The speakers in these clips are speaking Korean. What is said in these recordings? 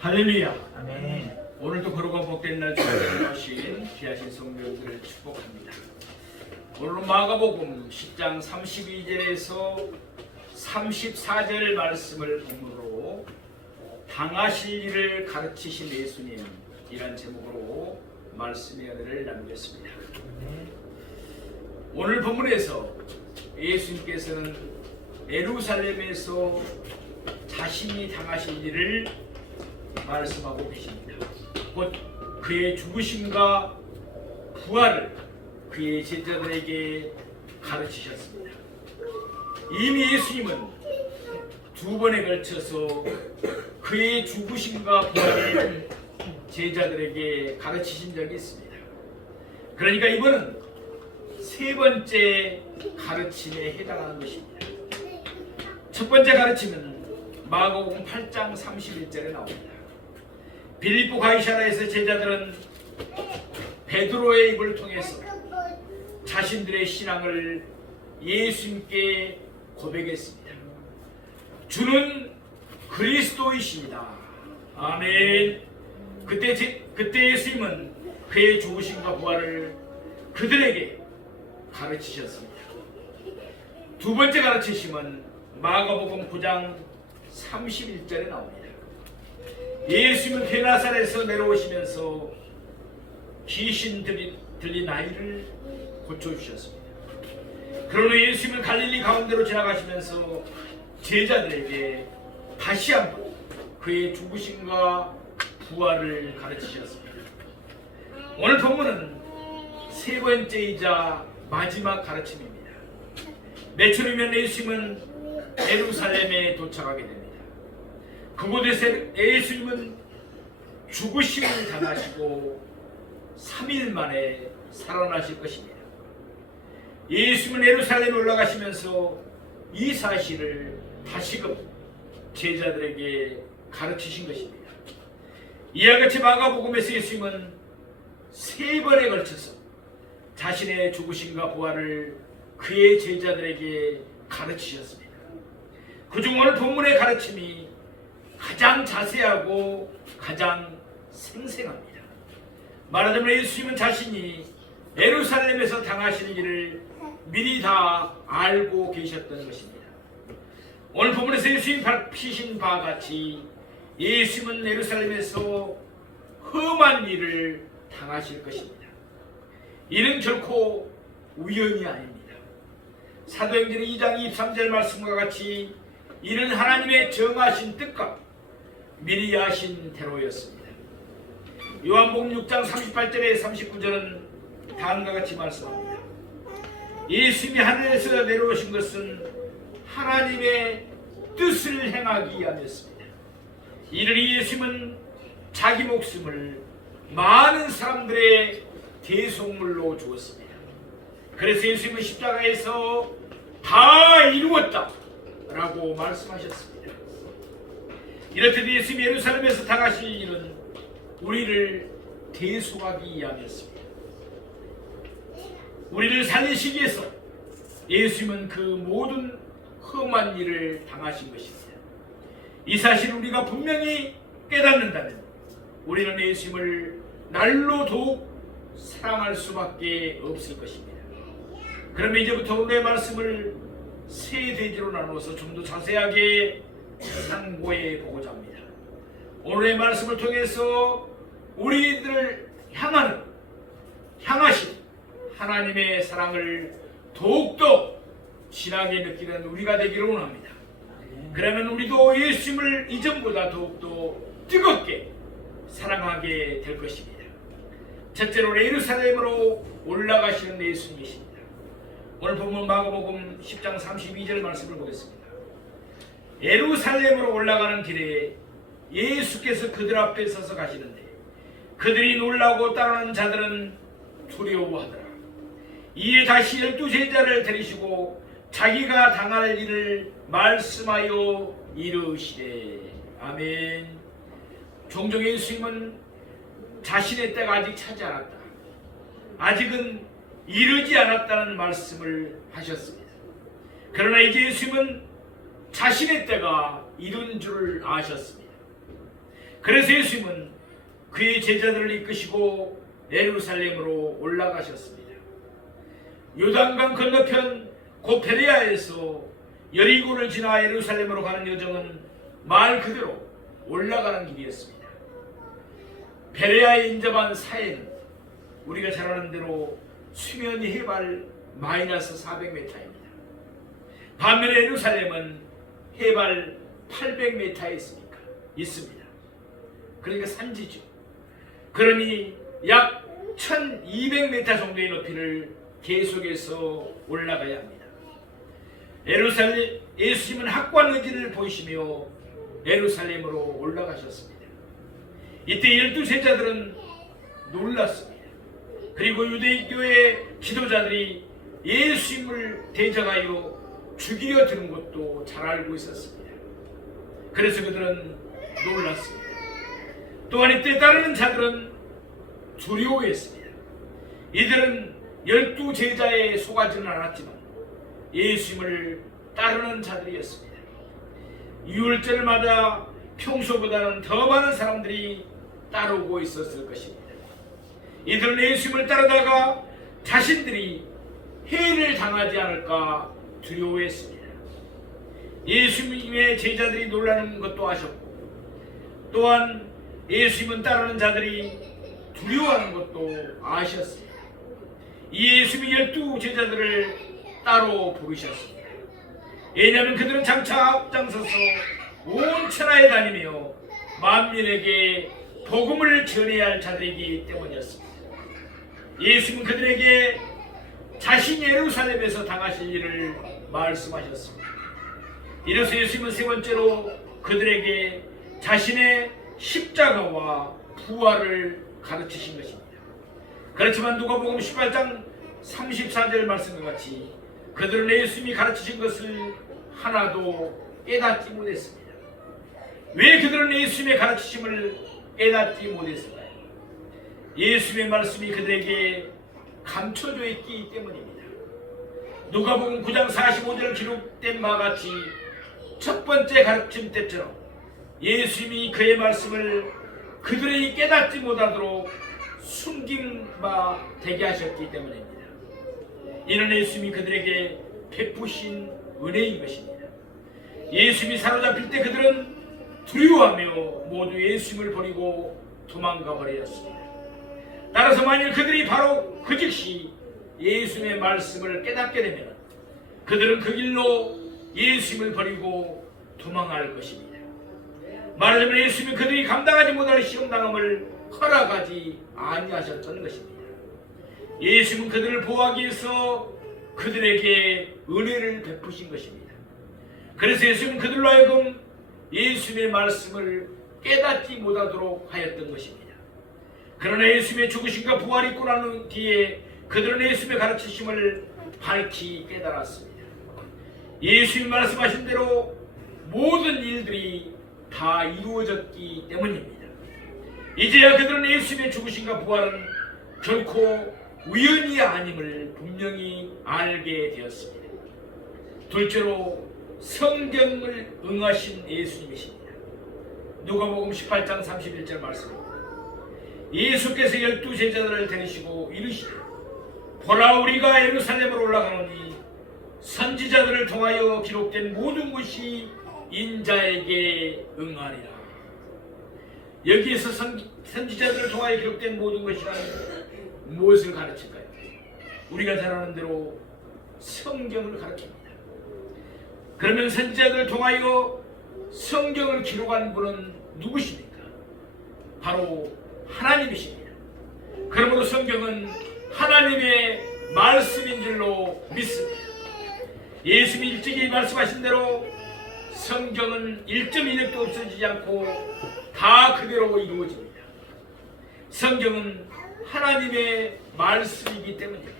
할렐루야. 아멘. 오늘도 거룩한 복된 날 주신 귀하신 성도들을 축복합니다. 오늘은 마가복음 10장 32절에서 34절 말씀을 본문으로 당하실 일을 가르치신 예수님이란 제목으로 말씀의 은혜를 나누겠습니다. 오늘 본문에서 예수님께서는 예루살렘에서 자신이 당하실 일을 말씀하고 계십니다. 곧 그의 죽으심과 부활을 그의 제자들에게 가르치셨습니다. 이미 예수님은 두 번에 걸쳐서 그의 죽으심과 부활을 제자들에게 가르치신 적이 있습니다. 그러니까 이번은 세 번째 가르침에 해당하는 것입니다. 첫 번째 가르침은 마가복음 8장 31절에 나옵니다. 빌립보 가이사라에서 제자들은 베드로의 입을 통해서 자신들의 신앙을 예수님께 고백했습니다. 주는 그리스도이십니다. 아멘. 그때 예수님은 그의 죽으심과 부활을 그들에게 가르치셨습니다. 두 번째 가르치심은 마가복음 9장 31절에 나옵니다. 예수님은 게나사렛에서 내려오시면서 귀신 들린 아이를 고쳐주셨습니다. 그러나 예수님은 갈릴리 가운데로 지나가시면서 제자들에게 다시 한번 그의 죽으심과 부활을 가르치셨습니다. 오늘 본문은 세 번째이자 마지막 가르침입니다. 며칠 후면 예수님은 예루살렘에 도착하게 됩니다. 그곳에서 예수님은 죽으심을 당하시고 3일 만에 살아나실 것입니다. 예수님은 예루살렘에 올라가시면서 이 사실을 다시금 제자들에게 가르치신 것입니다. 이와 같이 마가복음에서 예수님은 세 번에 걸쳐서 자신의 죽으심과 부활을 그의 제자들에게 가르치셨습니다. 그중 오늘 본문의 가르침이 가장 자세하고 가장 생생합니다. 말하자면 예수님은 자신이 예루살렘에서 당하실 일을 미리 다 알고 계셨던 것입니다. 오늘 본문에서 예수님이 밝히신 바와 같이 예수님은 예루살렘에서 험한 일을 당하실 것입니다. 이는 결코 우연이 아닙니다. 사도행전 2장 23절 말씀과 같이 이는 하나님의 정하신 뜻과 미리 하신 대로였습니다. 요한복음 6장 38절에 39절은 다음과 같이 말씀합니다. 예수님이 하늘에서 내려오신 것은 하나님의 뜻을 행하기 위함이었습니다. 이를 예수님은 자기 목숨을 많은 사람들의 대속물로 주었습니다. 그래서 예수님은 십자가에서 다 이루었다 라고 말씀하셨습니다. 이렇듯 예수님이 예루살렘에서 당하실 일은 우리를 대속하기 위함이었습니다. 우리를 살리시기 위해서 예수님은 그 모든 험한 일을 당하신 것입니다. 이 사실을 우리가 분명히 깨닫는다면 우리는 예수님을 날로 더욱 사랑할 수밖에 없을 것입니다. 그러면 이제부터 오늘의 말씀을 세 대지로 나누어서 좀 더 자세하게 상고해 보고자 합니다. 오늘의 말씀을 통해서 우리들을 향하신 하나님의 사랑을 더욱더 진하게 느끼는 우리가 되기를 원합니다. 그러면 우리도 예수님을 이전보다 더욱더 뜨겁게 사랑하게 될 것입니다. 첫째로 예루살렘으로 올라가시는 예수님이십니다. 오늘 본문 마가복음 10장 32절 말씀을 보겠습니다. 예루살렘으로 올라가는 길에 예수께서 그들 앞에 서서 가시는데 그들이 놀라고 따르는 자들은 두려워하더라. 이에 다시 12제자를 데리시고 자기가 당할 일을 말씀하여 이르시되 아멘. 종종 예수님은 자신의 때가 아직 차지 않았다, 아직은 이르지 않았다는 말씀을 하셨습니다. 그러나 이제 예수님은 자신의 때가 이른 줄 아셨습니다. 그래서 예수님은 그의 제자들을 이끄시고 예루살렘으로 올라가셨습니다. 요단강 건너편 고페레아에서 여리고를 지나 예루살렘으로 가는 여정은 말 그대로 올라가는 길이었습니다. 베레아에 인접한 사해는 우리가 잘 아는 대로 수면이 해발 마이너스 400m입니다. 반면에 예루살렘은 해발 800m에 있습니다. 그러니까 산지죠. 그러니 약 1200m 정도의 높이를 계속해서 올라가야 합니다. 예수님은 확고한 의지를 보이시며 예루살렘으로 올라가셨습니다. 이때 12제자들은 놀랐습니다. 그리고 유대교의 지도자들이 예수님을 대적하여 죽이려 드는 것도 잘 알고 있었습니다. 그래서 그들은 놀랐습니다. 또한 이때 따르는 자들은 두려워했습니다. 이들은 12제자에 속하지는 않았지만 예수님을 따르는 자들이었습니다. 유월절을 맞아 평소보다는 더 많은 사람들이 따르고 있었을 것입니다. 이들은 예수님을 따르다가 자신들이 해를 당하지 않을까 두려워했습니다. 예수님의 제자들이 놀라는 것도 아셨고, 또한 예수님은 따르는 자들이 두려워하는 것도 아셨습니다. 이 예수님이 12제자들을 따로 부르셨습니다. 왜냐하면 그들은 장차 앞장서서 온 천하에 다니며 만민에게 복음을 전해야 할 자들이기 때문이었습니다. 예수님은 그들에게 자신이 예루살렘에서 당하실 일을 말씀하셨습니다. 이로써 예수님은 세 번째로 그들에게 자신의 십자가와 부활을 가르치신 것입니다. 그렇지만 누가복음 18장 34절 말씀과 같이 그들은 예수님이 가르치신 것을 하나도 깨닫지 못했습니다. 왜 그들은 예수님의 가르치심을 깨닫지 못했을까요? 예수님의 말씀이 그들에게 감춰져 있기 때문입니다. 누가복음 9장 45절 기록된 바와 같이 첫 번째 가르침 때처럼 예수님이 그의 말씀을 그들이 깨닫지 못하도록 숨긴 바 되게 하셨기 때문입니다. 이는 예수님이 그들에게 베푸신 은혜인 것입니다. 예수님이 사로잡힐 때 그들은 두려워하며 모두 예수님을 버리고 도망가 버렸습니다. 따라서 만일 그들이 바로 그 즉시 예수님의 말씀을 깨닫게 되면 그들은 그 길로 예수님을 버리고 도망할 것입니다. 말하자면 예수님이 그들이 감당하지 못할 시험당함을 허락하지 아니하셨던 것입니다. 예수님은 그들을 보호하기 위해서 그들에게 은혜를 베푸신 것입니다. 그래서 예수님은 그들로 하여금 예수님의 말씀을 깨닫지 못하도록 하였던 것입니다. 그러나 예수님의 죽으심과 부활이 있고 난 뒤에 그들은 예수님의 가르치심을 밝히 깨달았습니다. 예수님이 말씀하신 대로 모든 일들이 다 이루어졌기 때문입니다. 이제야 그들은 예수님의 죽으심과 부활은 결코 우연이 아님을 분명히 알게 되었습니다. 둘째로 성경을 응하신 예수님이십니다. 누가복음 18장 31절 말씀입니다. 예수께서 12제자들을 데리시고 이르시되 보라 우리가 예루살렘으로 올라가노니 선지자들을 통하여 기록된 모든 것이 인자에게 응하리라. 여기에서 선지자들을 통하여 기록된 모든 것이라는 무엇을 가르칠까요? 우리가 잘 아는 대로 성경을 가르칩니다. 그러면 선지자들을 통하여 성경을 기록한 분은 누구십니까? 바로 하나님이십니다. 그러므로 성경은 하나님의 말씀인 줄로 믿습니다. 예수님이 일찍이 말씀하신 대로 성경은 1.1획도 없어지지 않고 다 그대로 이루어집니다. 성경은 하나님의 말씀이기 때문입니다.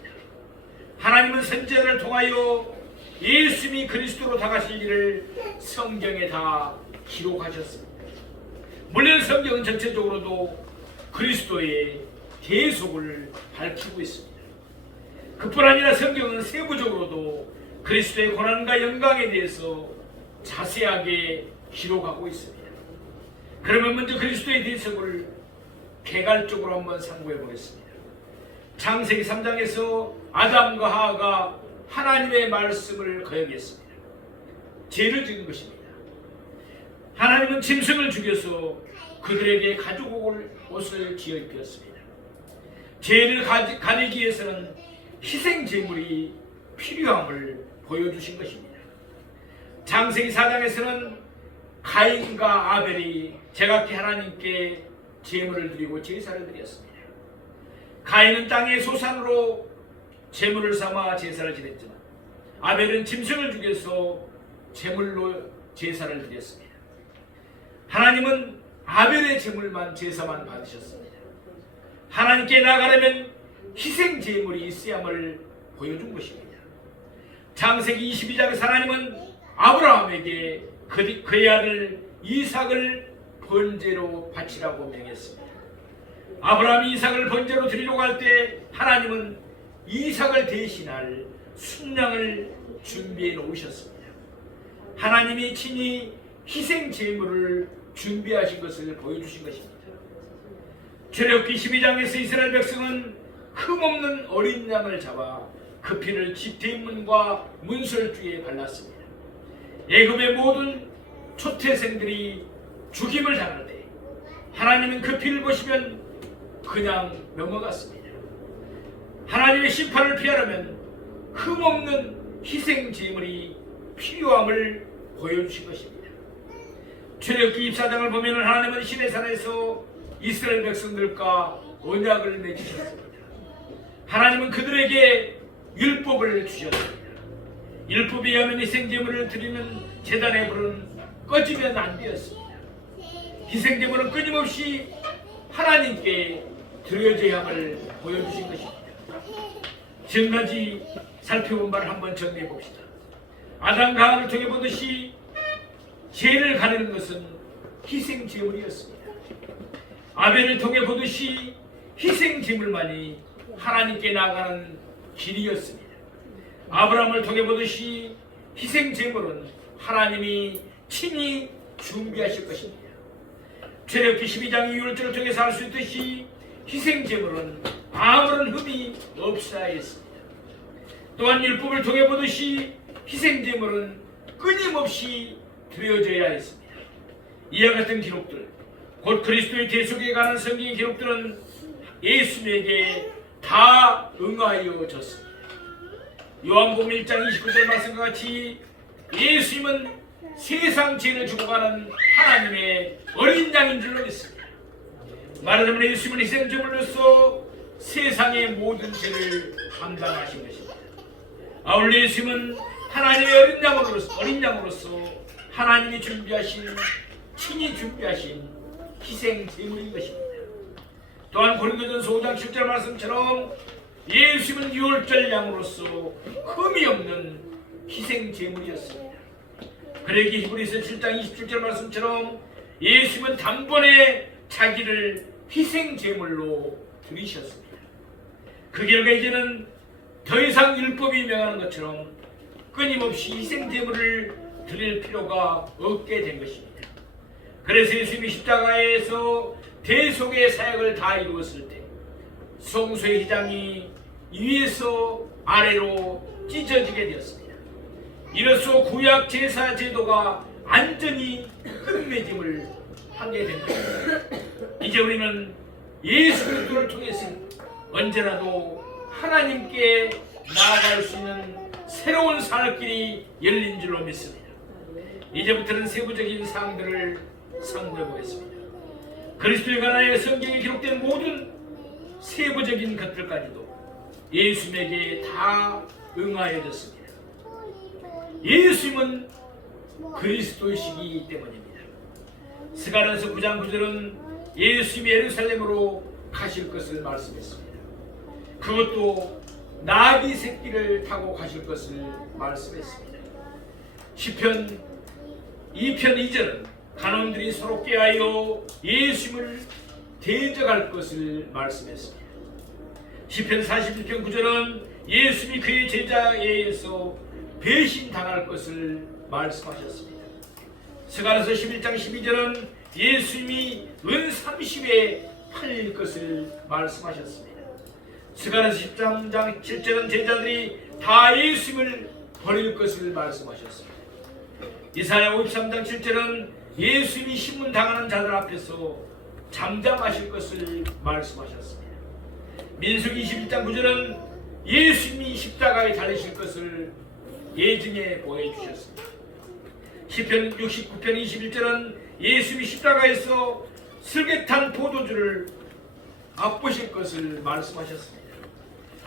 하나님은 선지자를 통하여 예수님이 그리스도로 다가실 일을 성경에 다 기록하셨습니다. 물론 성경은 전체적으로도 그리스도의 계속을 밝히고 있습니다. 그뿐 아니라 성경은 세부적으로도 그리스도의 고난과 영광에 대해서 자세하게 기록하고 있습니다. 그러면 먼저 그리스도의 대속을 개괄적으로 한번 상고해 보겠습니다. 창세기 3장에서 아담과 하와가 하나님의 말씀을 거역했습니다. 죄를 지은 것입니다. 하나님은 짐승을 죽여서 그들에게 가죽 옷을 지어 입혔습니다. 죄를 가리기 위해서는 희생 제물이 필요함을 보여주신 것입니다. 창세기 4장에서는 가인과 아벨이 제각기 하나님께 제물을 드리고 제사를 드렸습니다. 가인은 땅의 소산으로 제물을 삼아 제사를 지냈지만 아벨은 짐승을 죽여서 제물로 제사를 드렸습니다. 하나님은 아벨의 제물만 제사만 받으셨습니다. 하나님께 나가려면 희생 제물이 있어야함을 보여준 것입니다. 창세기 22장에서 하나님은 아브라함에게 그의 아들 이삭을 번제로 바치라고 명했습니다. 아브라함이 이삭을 번제로 드리려고 할 때 하나님은 이삭을 대신할 순양을 준비해 놓으셨습니다. 하나님이 친히 희생 제물을 준비하신 것을 보여주신 것입니다. 출애굽기 12장에서 이스라엘 백성은 흠없는 어린 양을 잡아 그 피를 집 뒷문과 문설주에 발랐습니다. 애굽의 모든 초태생들이 죽임을 당할 때 하나님은 그 피를 보시면 그냥 넘어갔습니다. 하나님의 심판을 피하려면 흠없는 희생 제물이 필요함을 보여주신 것입니다. 출애굽기 24장을 보면 하나님은 시내산에서 이스라엘 백성들과 언약을 맺으셨습니다. 하나님은 그들에게 율법을 주셨습니다. 율법에 의하면 희생제물을 드리는 제단의 불은 꺼지면 안 되었습니다. 희생제물은 끊임없이 하나님께 드려져야 함을 보여주신 것입니다. 지금까지 살펴본 바를 한번 정리해 봅시다. 아담과 하와를 통해 보듯이 죄를 가리는 것은 희생제물이었습니다. 아벨을 통해 보듯이 희생제물만이 하나님께 나아가는 길이었습니다. 아브라함을 통해 보듯이 희생제물은 하나님이 친히 준비하실 것입니다. 출애굽기 12장 2절을 통해서 알 수 있듯이 희생제물은 아무런 흠이 없어야 했습니다. 또한 율법을 통해 보듯이 희생제물은 끊임없이 드려져야 했습니다. 이와 같은 기록들, 곧 그리스도의 대속에 관한 성경의 기록들은 예수님에게 다 응하여졌습니다. 요한복음 1장 29절 말씀과 같이 예수님은 세상 죄를 주고 가는 하나님의 어린 양인 줄로 믿습니다. 말하자면 예수님은 희생제물로서 세상의 모든 죄를 감당하신 것입니다. 아울러 예수님은 하나님의 어린 양으로서 하나님이 친히 준비하신 희생제물인 것입니다. 또한 고린도전서 5장 7절 말씀처럼 예수님은 유월절 양으로서 흠이 없는 희생제물이었습니다. 그러기 히브리서 7장 27절 말씀처럼 예수님은 단번에 자기를 희생제물로 드리셨습니다. 그 결과 이제는 더 이상 율법이 명하는 것처럼 끊임없이 희생제물을 드릴 필요가 없게 된 것입니다. 그래서 예수님이 십자가에서 대속의 사역을 다 이루었을 때 성소의 휘장이 위에서 아래로 찢어지게 되었습니다. 이로써 구약 제사 제도가 완전히 끝맺음을 하게 된 것입니다. 이제 우리는 예수 그리스도를 통해서 언제라도 하나님께 나아갈 수 있는 새로운 산업길이 열린 줄로 믿습니다. 이제부터는 세부적인 사항들을 상고해 보겠습니다. 그리스도에 관하여 성경에 기록된 모든 세부적인 것들까지도 예수님에게 다 응하여졌습니다. 예수님은 그리스도이시기 때문입니다. 스가랴서 9장 9절은 예수님이 예루살렘으로 가실 것을 말씀했습니다. 그것도 나귀 새끼를 타고 가실 것을 말씀했습니다. 시편 2편 2절은 간원들이 서로 꾀하여 예수님을 대적할 것을 말씀했습니다. 시편 41편 9절은 예수님이 그의 제자에 의해서 배신당할 것을 말씀하셨습니다. 스가랴서 11장 12절은 예수님이 은 30에 팔릴 것을 말씀하셨습니다. 스가랴서 13장 7절은 제자들이 다 예수님을 버릴 것을 말씀하셨습니다. 이사야 53장 7절은 예수님이 신문당하는 자들 앞에서 잠잠하실 것을 말씀하셨습니다. 민수기 21장 9절은 예수님이 십자가에 달리실 것을 예증해 보여주셨습니다. 시편 69편 21절은 예수님이 십자가에서 슬개탄 포도주를 맛보실 것을 말씀하셨습니다.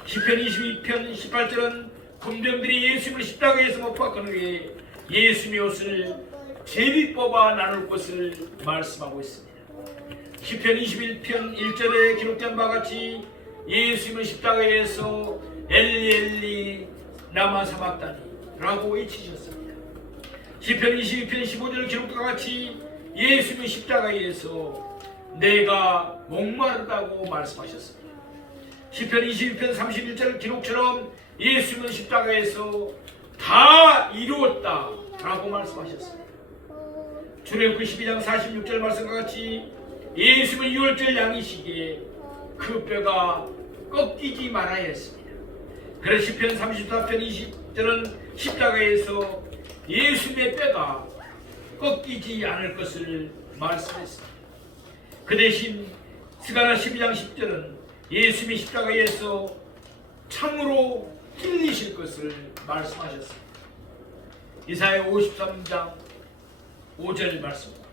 시편 22편 18절은 군병들이 예수님을 십자가에서 못 박은 후에 예수님의 옷을 제비 뽑아 나눌 것을 말씀하고 있습니다. 시편 21편 1절에 기록된 바와 같이 예수님은 십자가에서 엘리 엘리 라마 사박다니 라고 외치셨습니다. 시편 22편 15절 기록과 같이 예수님은 십자가에서 내가 목마르다고 말씀하셨습니다. 시편 22편 31절 기록처럼 예수님은 십자가에서 다 이루었다 라고 말씀하셨습니다. 출애굽기 12장 46절 말씀과 같이 예수님은 유월절 양이시기에 그 뼈가 꺾이지 말아야 했습니다. 그래서 시편 34편 20절은 십자가에서 예수님의 뼈가 꺾이지 않을 것을 말씀했습니다. 그 대신 스가랴 12장 10절은 예수님이 십자가에서 창으로 찔리실 것을 말씀하셨습니다. 이사야 53장 5절 말씀입니다.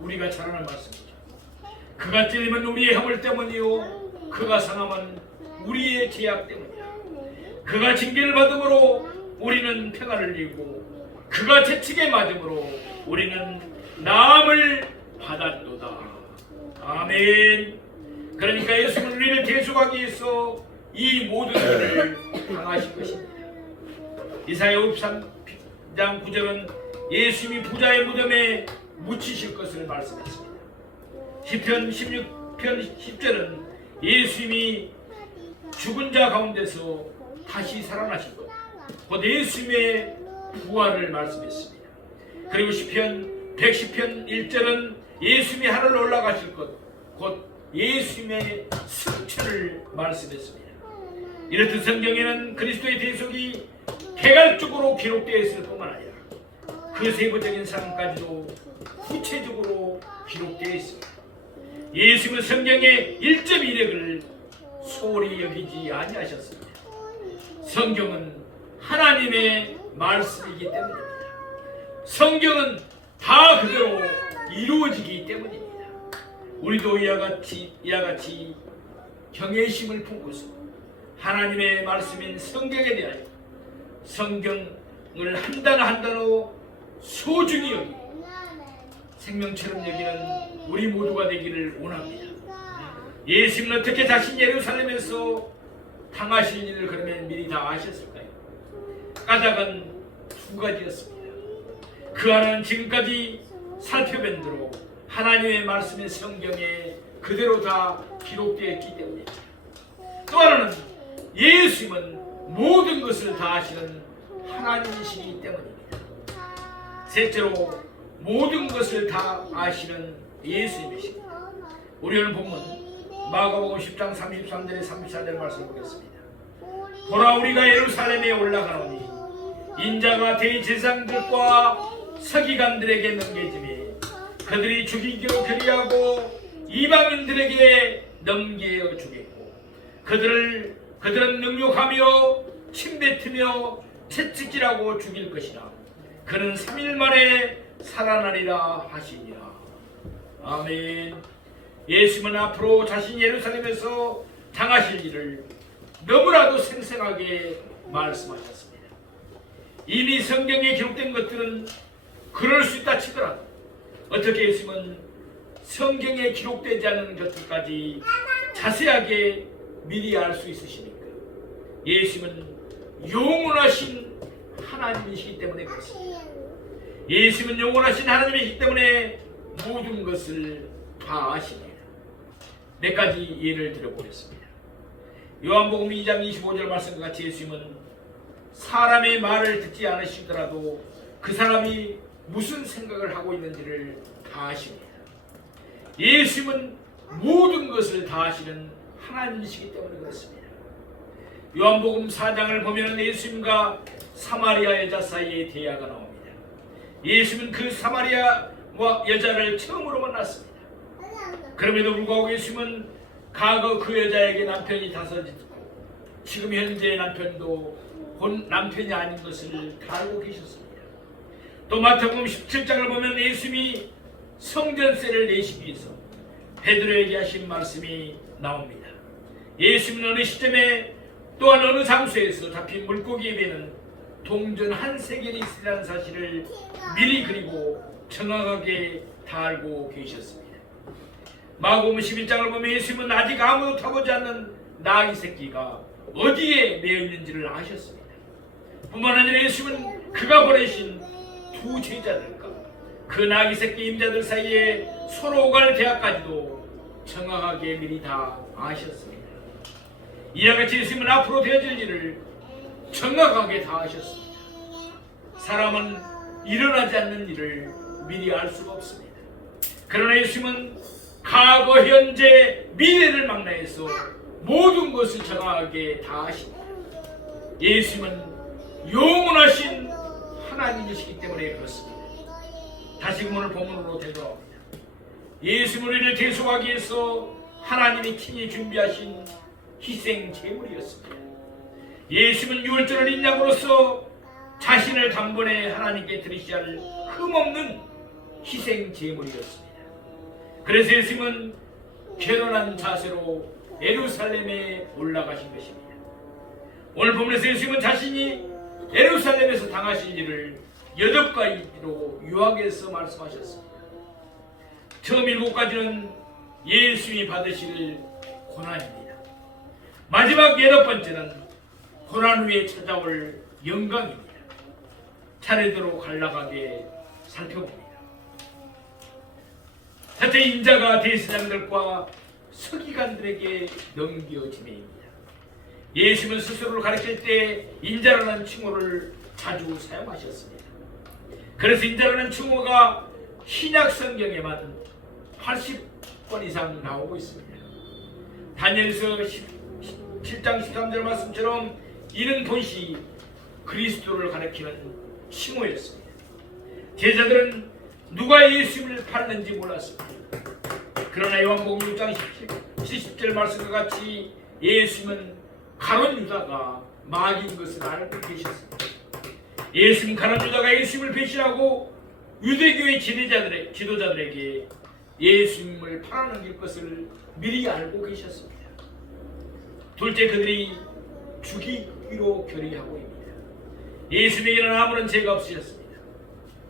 우리가 잘 아는 말씀이죠. 그가 찔리면 우리의 허물 때문이요 그가 상함은 우리의 죄악 때문이라. 그가 징계를 받음으로 우리는 평안을 이루고 그가 채찍에 맞음으로 우리는 나음을 받았도다. 아멘. 그러니까 예수는 우리를 대속하기 위해서 이 모든 일을 당하신 것입니다. 이사야 53장 9절은 예수님이 부자의 무덤에 묻히실 것을 말씀했습니다. 시편 16편 10절은 예수님이 죽은 자 가운데서 다시 살아나신 것, 곧 예수님의 부활을 말씀했습니다. 그리고 시편 110편 1절은 예수님이 하늘 올라가실 것, 곧 예수님의 승천을 말씀했습니다. 이렇듯 성경에는 그리스도의 대속이 개괄적으로 기록되어 있을 뿐만 아니라 그 세부적인 사항까지도 구체적으로 기록되어 있습니다. 예수님은 성경의 1.1획을 소홀히 여기지 아니하셨습니다. 성경은 하나님의 말씀이기 때문입니다. 성경은 다 그대로 이루어지기 때문입니다. 우리도 이와 같이 경외심을 품고서 하나님의 말씀인 성경에 대하여 성경을 한 단어 한 단어 소중히 여기고 생명처럼 여기는 우리 모두가 되기를 원합니다. 예수님은 어떻게 자신 예루살렘에서 당하실 일을 그러면 미리 다 아셨을까요? 까닭은 두 가지였습니다. 그 하나는 지금까지 살펴본 대로 하나님의 말씀의 성경에 그대로 다 기록되어 있기 때문입니다. 또 하나는 예수님은 모든 것을 다 아시는 하나님이시기 때문입니다. 셋째로 모든 것을 다 아시는 예수님이십니다. 우리 오늘 본문 마가복음 10장 33절에 34절 말씀을 보겠습니다. 보라 우리가 예루살렘에 올라가노니 인자가 대제사장들과 서기관들에게 넘겨지매 그들이 죽이기로 결의하고 이방인들에게 넘겨 주겠고 그들은 능욕하며 침뱉으며 채찍질하고 죽일 것이라. 그는 3일 만에 살아나리라 하시니라. 아멘. 예수님은 앞으로 자신이 예루살렘에서 당하실 일을 너무나도 생생하게 말씀하셨습니다. 이미 성경에 기록된 것들은 그럴 수 있다 치더라도 어떻게 예수님은 성경에 기록되지 않은 것들까지 자세하게 미리 알 수 있으십니까? 예수님은 영원하신 하나님이시기 때문에 그렇습니다. 예수님은 영원하신 하나님이시기 때문에 모든 것을 다 아십니다. 몇 가지 예를 들어보겠습니다. 요한복음 2장 25절 말씀과 같이 예수님은 사람의 말을 듣지 않으시더라도 그 사람이 무슨 생각을 하고 있는지를 다 아십니다. 예수님은 모든 것을 다 하시는 하나님이시기 때문에 그렇습니다. 요한복음 4장을 보면 예수님과 사마리아 여자 사이에 대화가 나옵니다. 예수님은 그 사마리아 여자를 처음으로 만났습니다. 그럼에도 불구하고 예수님은 과거 그 여자에게 남편이 다섯이고 지금 현재 남편도 본 남편이 아닌 것을 다 알고 계셨습니다. 또 마태복음 17장을 보면 예수님이 성전세를 내시기 위해서 베드로에게 하신 말씀이 나옵니다. 예수님은 어느 시점에 또한 어느 장소에서 잡힌 물고기에 배는 동전 한 세겔이 있으라는 사실을 미리 그리고 정확하게 다 알고 계셨습니다. 마가복음 11장을 보면 예수님은 아직 아무도 타보지 않는 나귀 새끼가 어디에 매여 있는지를 아셨습니다. 뿐만 아니라 예수님은 그가 보내신 두 제자들과 그 나귀 새끼 임자들 사이에 서로 오갈 대화까지도 정확하게 미리 다 아셨습니다. 이와 같이 예수님은 앞으로 되어질 일을 정확하게 다 아셨습니다. 사람은 일어나지 않는 일을 미리 알 수가 없습니다. 그러나 예수님은 과거, 현재, 미래를 망라해서 모든 것을 정확하게 다 아십니다. 예수님은 영원하신 하나님이시기 때문에 그렇습니다. 다시금 오늘 본문으로 되돌아옵니다. 예수님을 우리를 대속하기 위해서 하나님이 친히 준비하신 희생 제물이었습니다. 예수님은 유월절을 인양으로서 자신을 단번에 하나님께 드리셔야 할 흠없는 희생 제물이었습니다. 그래서 예수님은 결혼한 자세로 예루살렘에 올라가신 것입니다. 오늘 본문에서 예수님은 자신이 예루살렘에서 당하실 일을 8가지로 요약해서 말씀하셨습니다. 처음 7가지는 예수님이 받으실 고난입니다. 마지막 8번째는 고난 후에 찾아올 영광입니다. 차례대로 간략하게 살펴봅니다. 첫째, 인자가 대제사장들과 서기관들에게 넘겨짐입니다. 예수님은 스스로를 가르칠 때 인자라는 칭호를 자주 사용하셨습니다. 그래서 인자라는 칭호가 신약 성경에만 80번 이상 나오고 있습니다. 다니엘서 7장 13절 말씀처럼 이는 본시 그리스도를 가리키는 칭호였습니다. 제자들은 누가 예수님을 팔는지 몰랐습니다. 그러나 요한복음 6장 70절 말씀과 같이 예수님은 가룟 유다가 마귀인 것을 알고 계셨습니다. 예수님 가룟 유다가 예수님을 배신하고 유대교의 지도자들에게 예수님을 팔아넘길 것을 미리 알고 계셨습니다. 둘째, 그들이 죽이기로 결의하고 있습니다. 예수님에게는 아무런 죄가 없으셨습니다.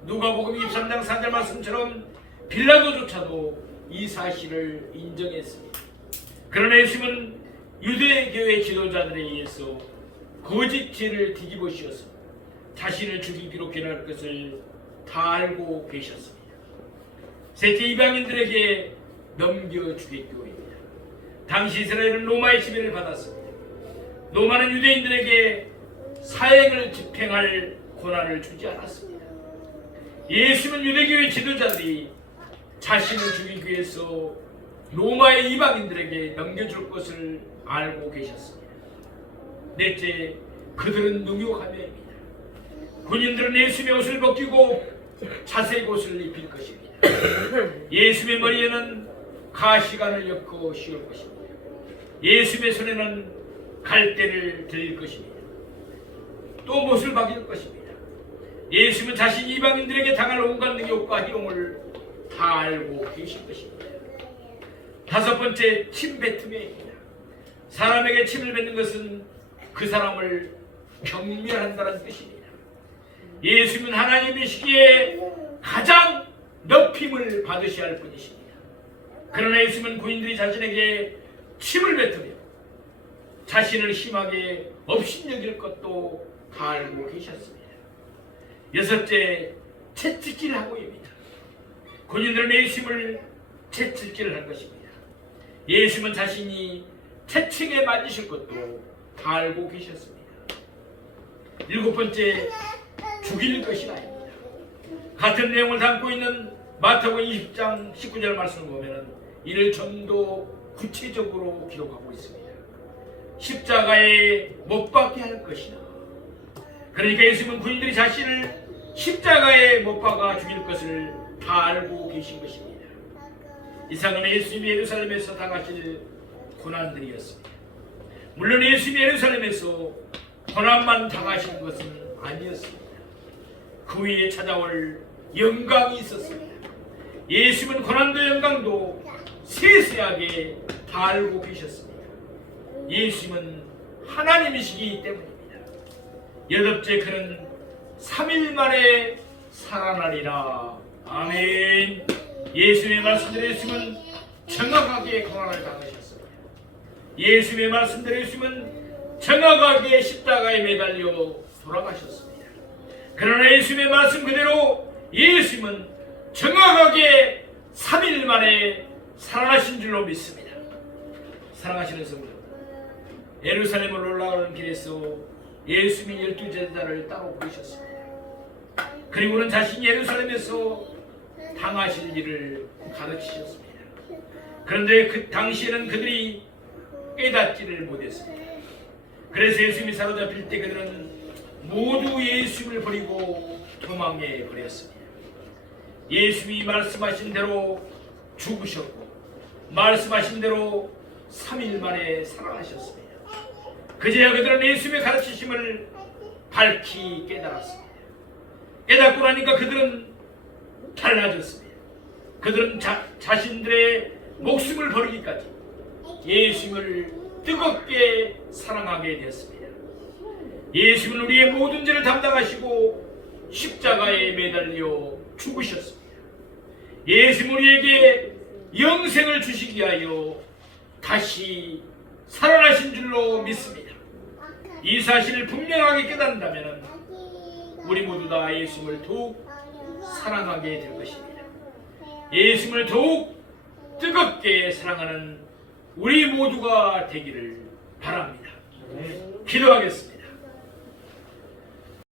누가복음 23장 4절 말씀처럼 빌라도조차도 이 사실을 인정했습니다. 그러나 예수님은 유대교의 지도자들에 의해서 거짓 죄를 뒤집어 씌워서 자신을 죽이기로 결정할 것을 다 알고 계셨습니다. 셋째, 이방인들에게 넘겨주겠교입니다. 당시 이스라엘은 로마의 지배를 받았습니다. 로마는 유대인들에게 사형을 집행할 권한을 주지 않았습니다. 예수님은 유대교의 지도자들이 자신을 죽이기 위해서 로마의 이방인들에게 넘겨줄 것을 알고 계셨습니다. 넷째, 그들은 능욕하며입니다. 군인들은 예수님의 옷을 벗기고 자색 옷을 입힐 것입니다. 예수님의 머리에는 가시관을 엮어 씌울 것입니다. 예수님의 손에는 갈대를 들릴 것입니다. 또 못을 박일 것입니다. 예수님은 자신이 이방인들에게 당할 온갖 능욕과 희롱을 다 알고 계신 것입니다. 다섯 번째, 침 뱉음입니다. 사람에게 침을 뱉는 것은 그 사람을 경멸한다는 뜻입니다. 예수님은 하나님이시기에 가장 높임을 받으셔야 할 분이십니다. 그러나 예수님은 군인들이 자신에게 침을 뱉으며 자신을 심하게 업신여길 것도 다 알고 계셨습니다. 여섯째, 채찍질하고입니다. 군인들은 예수님을 채찍질을 한 것입니다. 예수님은 자신이 채찍에 맞으실 것도 다 알고 계셨습니다. 일곱 번째, 죽일 것이 아닙니다. 같은 내용을 담고 있는 마태복음 20장 19절 말씀을 보면 이를 좀 더 구체적으로 기록하고 있습니다. 십자가에 못 박게 할 것이다. 그러니까 예수님은 군인들이 자신을 십자가에 못 박아 죽일 것을 다 알고 계신 것입니다. 이상은 예수님이 예루살렘에서 당하실 고난들이었습니다. 물론 예수님이 예루살렘에서 고난만 당하신 것은 아니었습니다. 그 위에 찾아올 영광이 있었습니다. 예수님은 고난도 영광도 세세하게 다 알고 계셨습니다. 예수님은 하나님이시기 때문입니다. 여덟째, 그는 3일 만에 살아나리라. 아멘. 예수님의 말씀대로 예수님은 정확하게 고난을 당하셨습니다. 예수님의 말씀대로 예수님은 정확하게 십자가에 매달려 돌아가셨습니다. 그러나 예수님의 말씀 그대로 예수님은 정확하게 3일 만에 살아나신 줄로 믿습니다. 사랑하시는 성도, 예루살렘으로 올라가는 길에서 예수님이 12제자를 따로 부르셨습니다. 그리고는 자신이 예루살렘에서 당하실 일을 가르치셨습니다. 그런데 그 당시에는 그들이 깨닫지를 못했습니다. 그래서 예수님이 사로잡힐 때 그들은 모두 예수님을 버리고 도망해 버렸습니다. 예수님이 말씀하신 대로 죽으셨고 말씀하신 대로 3일 만에 살아나셨습니다. 그제야 그들은 예수님의 가르치심을 밝히 깨달았습니다. 깨닫고 나니까 그들은 달라졌습니다. 그들은 자신들의 목숨을 버리기까지 예수님을 뜨겁게 사랑하게 되었습니다. 예수님은 우리의 모든 죄를 담당하시고 십자가에 매달려 죽으셨습니다. 예수님은 우리에게 영생을 주시기 위하여 다시 살아나신 줄로 믿습니다. 이 사실을 분명하게 깨닫는다면 우리 모두 다 예수님을 더욱 사랑하게 될 것입니다. 예수님을 더욱 뜨겁게 사랑하는 우리 모두가 되기를 바랍니다. 기도하겠습니다.